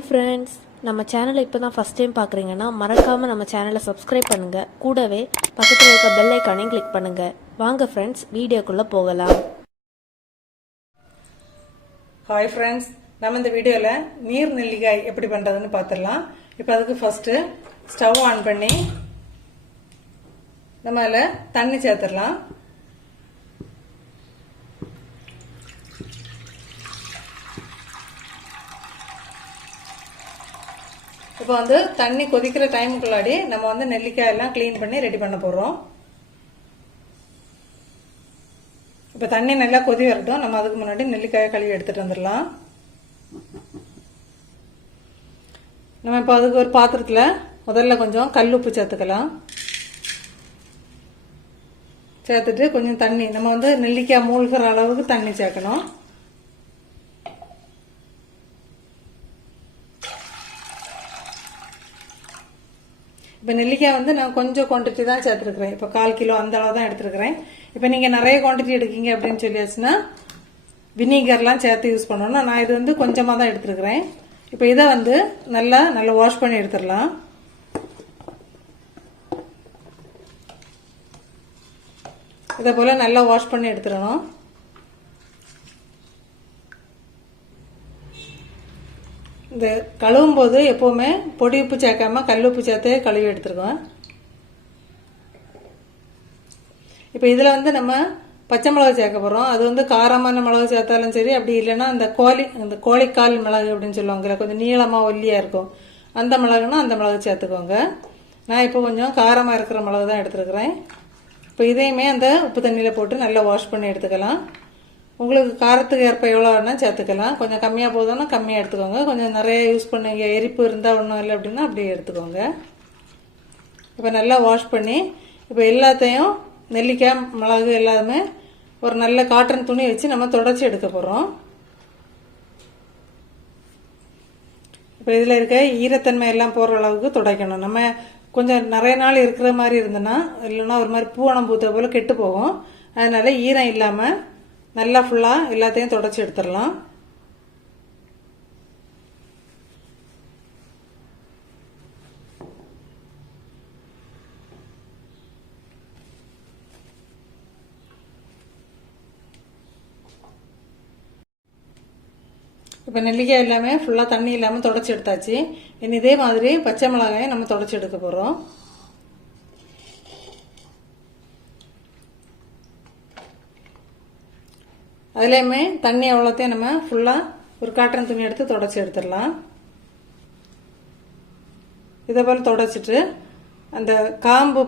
Hi friends, நம்ம சேனலை இப்போ தான் ஃபஸ்ட் டைம் பார்க்குறீங்கன்னா மறக்காமல் நம்ம சேனலை சப்ஸ்கிரைப் பண்ணுங்கள். கூடவே பக்கத்தில் இருக்க பெல் ஐக்கானையும் கிளிக் பண்ணுங்கள். வாங்க ஃப்ரெண்ட்ஸ், வீடியோக்குள்ளே போகலாம். ஹாய் ஃப்ரெண்ட்ஸ், நம்ம இந்த வீடியோவில் நீர் நெல்லிக்காய் எப்படி பண்ணுறதுன்னு பார்த்துடலாம். இப்போ அதுக்கு ஃபஸ்ட்டு ஸ்டவ் ஆன் பண்ணி நம்ம அதில் தண்ணி சேர்த்துடலாம். இப்போ வந்து தண்ணி கொதிக்கிற டைமுக்குள்ளாடி நம்ம வந்து நெல்லிக்காய் எல்லாம் க்ளீன் பண்ணி ரெடி பண்ண போகிறோம். இப்போ தண்ணி நல்லா கொதி வரட்டும். நம்ம அதுக்கு முன்னாடி நெல்லிக்காயை கழுவி எடுத்துகிட்டு வந்துடலாம். நம்ம இப்போ அதுக்கு ஒரு பாத்திரத்தில் முதல்ல கொஞ்சம் கல் உப்பு சேர்த்துக்கலாம். சேர்த்துட்டு கொஞ்சம் தண்ணி, நம்ம வந்து நெல்லிக்காய் மூழ்கிற அளவுக்கு தண்ணி சேர்க்கணும். இப்போ நெல்லிக்காய் வந்து நான் கொஞ்சம் குவான்டிட்டி தான் சேர்த்துருக்குறேன். இப்போ 1/4 கிலோ அந்த அளவு தான் எடுத்துருக்கிறேன். இப்போ நீங்கள் நிறைய குவான்டிட்டி எடுக்கீங்க அப்படின்னு சொல்லியாச்சுன்னா வினிகர்லாம் சேர்த்து யூஸ் பண்ணணும். நான் இது வந்து கொஞ்சமாக தான் எடுத்துருக்கிறேன். இப்போ இதை வந்து நல்லா வாஷ் பண்ணி எடுத்துடலாம். இதை போல் நல்லா வாஷ் பண்ணி எடுத்துடணும். இந்த கழுவும் போது எப்போவுமே பொடி உப்பு சேர்க்காம கல் உப்பு சேர்த்து கழுவி எடுத்துருக்கோம். இப்போ இதில் வந்து நம்ம பச்சை மிளகு சேர்க்க போகிறோம். அது வந்து காரமான மிளகு சேர்த்தாலும் சரி, அப்படி இல்லைன்னா அந்த கோழிக்கால் மிளகு அப்படின்னு சொல்லுவாங்கல்ல, கொஞ்சம் நீளமாக ஒல்லியாக இருக்கும், அந்த மிளகுனா அந்த மிளகு சேர்த்துக்கோங்க. நான் இப்போ கொஞ்சம் காரமாக இருக்கிற மிளகு தான் எடுத்துருக்கிறேன். இப்போ இதையுமே அந்த உப்பு தண்ணியில் போட்டு நல்லா வாஷ் பண்ணி எடுத்துக்கலாம். உங்களுக்கு காரத்துக்கு ஏற்ப எவ்வளோ வேணால் சேர்த்துக்கலாம். கொஞ்சம் கம்மியாக போதும்னா கம்மியாக எடுத்துக்கோங்க. கொஞ்சம் நிறைய யூஸ் பண்ணுங்க, எரிப்பு இருந்தால் ஒன்றும் இல்லை அப்படின்னா அப்படியே எடுத்துக்கோங்க. இப்போ நல்லா வாஷ் பண்ணி இப்போ எல்லாத்தையும் நெல்லிக்காய் மிளகு எல்லாமே ஒரு நல்ல காட்டன் துணி வச்சு நம்ம தொடச்சி எடுக்க போகிறோம். இப்போ இதில் இருக்க ஈரத்தன்மை எல்லாம் போகிற அளவுக்கு துடைக்கணும். நம்ம கொஞ்சம் நிறைய நாள் இருக்கிற மாதிரி இருந்ததுன்னா, இல்லைன்னா ஒரு மாதிரி பூவணம் பூத்த போல் கெட்டு போகும். அதனால ஈரம் இல்லாமல் நல்லா ஃபுல்லாக எல்லாத்தையும் தொடச்சி எடுத்துடலாம். இப்போ நெல்லிக்காய் எல்லாமே ஃபுல்லாக தண்ணி இல்லாமல் தொடச்சி எடுத்தாச்சு. இனி இதே மாதிரி பச்சை மிளகாயை நம்ம தொடச்சி எடுக்க போகிறோம். அதுலேயுமே தண்ணி அவ்வளோத்தையும் நம்ம ஃபுல்லாக ஒரு காட்டன் துணி எடுத்து தொடச்சி எடுத்துடலாம். இதை போல் தொடச்சிட்டு அந்த காம்பு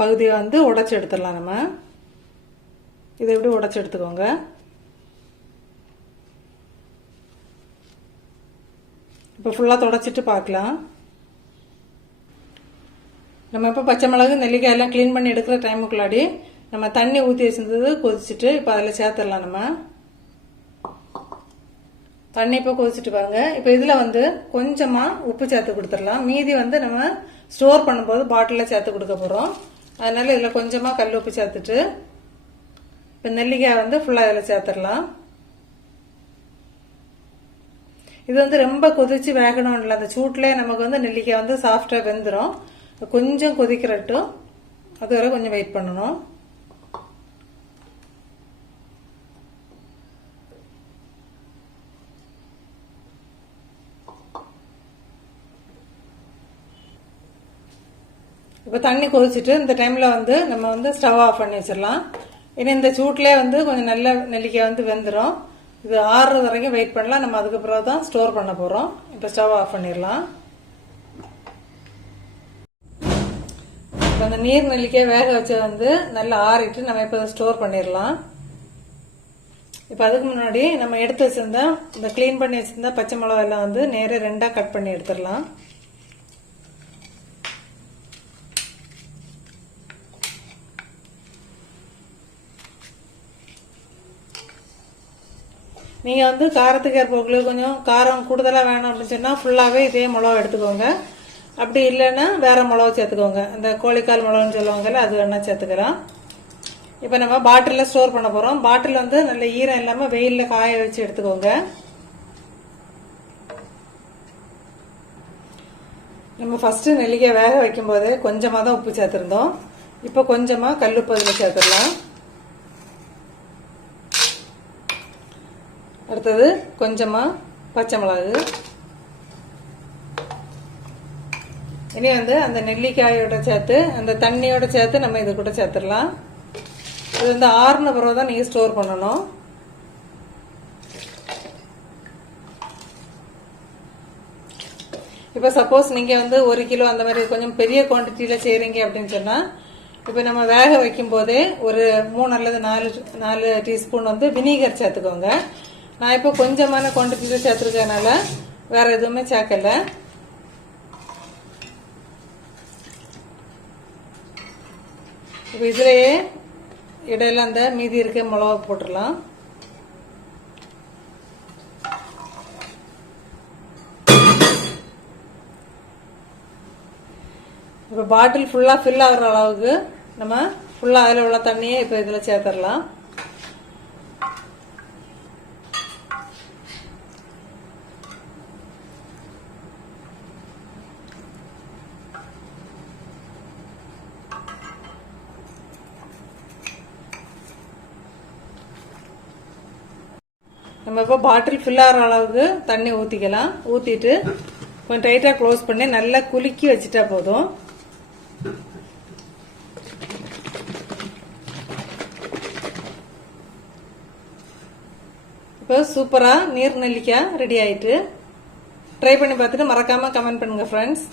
பகுதியை வந்து உடைச்சி எடுத்துடலாம். நம்ம இதை எப்படி உடைச்சி எடுத்துக்கோங்க. இப்போ ஃபுல்லாக தொடச்சிட்டு பார்க்கலாம். நம்ம இப்போ பச்சை மிளகு நெல்லிக்காய் எல்லாம் க்ளீன் பண்ணி எடுக்கிற டைமுக்குள்ளாடி நம்ம தண்ணி ஊற்றி வச்சிருந்தது கொதிச்சுட்டு இப்போ அதில் சேர்த்துடலாம். நம்ம தண்ணி இப்போ கொதிச்சுட்டு பாருங்க. இப்போ இதில் வந்து கொஞ்சமாக உப்பு சேர்த்து கொடுத்துடலாம். மீதி வந்து நம்ம ஸ்டோர் பண்ணும்போது பாட்டிலில் சேர்த்து கொடுக்க போகிறோம். அதனால இதில் கொஞ்சமாக கல் உப்பு சேர்த்துட்டு இப்போ நெல்லிக்காய் வந்து ஃபுல்லாக இதில் சேர்த்துடலாம். இது வந்து ரொம்ப கொதிச்சு வேகணும் இல்லை, அந்த சூட்லேயே நமக்கு வந்து நெல்லிக்காய் வந்து சாஃப்டாக வெந்துடும். கொஞ்சம் கொதிக்கிறட்டும், அது வரை கொஞ்சம் வெயிட் பண்ணணும். இப்போ தண்ணி கொதிச்சுட்டு இந்த டைமில் வந்து நம்ம வந்து ஸ்டவ் ஆஃப் பண்ணி வச்சிடலாம். இனி இந்த சூட்லேயே வந்து கொஞ்சம் நல்ல நெல்லிக்காய் வந்து வெந்துடும். இது ஆறுறது வரைக்கும் வெயிட் பண்ணலாம். நம்ம அதுக்கப்புறம் தான் ஸ்டோர் பண்ண போகிறோம். இப்போ ஸ்டவ் ஆஃப் பண்ணிடலாம். இப்போ அந்த நீர் நெல்லிக்காய் வேக வச்ச வந்து நல்லா ஆறிட்டு நம்ம இப்போ ஸ்டோர் பண்ணிடலாம். இப்போ அதுக்கு முன்னாடி நம்ம எடுத்து வச்சிருந்தா இந்த க்ளீன் பண்ணி வச்சிருந்தா பச்சை மிளகாய் எல்லாம் வந்து நேராக 2ஆக கட் பண்ணி எடுத்துடலாம். நீங்கள் வந்து காரத்துக்கு ஏற்ப உங்களுக்கு கொஞ்சம் காரம் கூடுதலாக வேணும் அப்படின்னு சொன்னால் ஃபுல்லாகவே இதே மிளகா எடுத்துக்கோங்க. அப்படி இல்லைன்னா வேறு மிளகா சேர்த்துக்கோங்க. அந்த கோழிக்கால் மிளகுன்னு சொல்லுவாங்கல்ல, அது வேணால் சேர்த்துக்கலாம். இப்போ நம்ம பாட்டிலில் ஸ்டோர் பண்ண போகிறோம். பாட்டில் வந்து நல்ல ஈரம் இல்லாமல் வெயிலில் காய வச்சு எடுத்துக்கோங்க. நம்ம ஃபர்ஸ்ட் நெல்லிக்காய் வேக வைக்கும் போது கொஞ்சமா தான் உப்பு சேர்த்திருந்தோம். இப்போ கொஞ்சமா கல்லுப்பு அதில் சேர்த்துடலாம். அடுத்தது கொஞ்சமா பச்சை மிளகு. இனி வந்து அந்த நெல்லிக்காயோட சேர்த்து அந்த தண்ணியோட சேர்த்து நம்ம இது கூட சேர்த்துடலாம். இது வந்து ஆறுன பிறகு தான் நீங்க ஸ்டோர் பண்ணணும். இப்போ சப்போஸ் நீங்க வந்து 1 கிலோ அந்த மாதிரி கொஞ்சம் பெரிய குவான்டிட்டியில செய்றீங்க அப்படின்னு சொன்னா இப்போ நம்ம வேக வைக்கும் போதே ஒரு 3 அல்லது 4 டீஸ்பூன் வந்து வினிகர் சேர்த்துக்கோங்க. நான் இப்போ கொஞ்சமான குவான்டிட்டியில சேர்த்துருக்கனால வேற எதுவுமே சேர்க்கல. இப்போ இதுலயே இடையில அந்த மீதி இருக்க மிளகா போட்டுடலாம். இப்போ பாட்டில் ஃபுல்லா ஃபில் ஆகுற அளவுக்கு நம்ம ஃபுல்லா அதில் உள்ள தண்ணியை இப்போ இதில் சேர்த்துடலாம். நம்ம இப்போ பாட்டில் ஃபில் ஆகிற அளவுக்கு தண்ணி ஊற்றிக்கலாம். ஊற்றிட்டு கொஞ்சம் டைட்டாக க்ளோஸ் பண்ணி நல்லா குலுக்கி வச்சுட்டா போதும். இப்போ சூப்பரா நீர் நெல்லிக்காய் ரெடி ஆயிட்டு. ட்ரை பண்ணி பார்த்துட்டு மறக்காம கமெண்ட் பண்ணுங்க ஃப்ரெண்ட்ஸ்.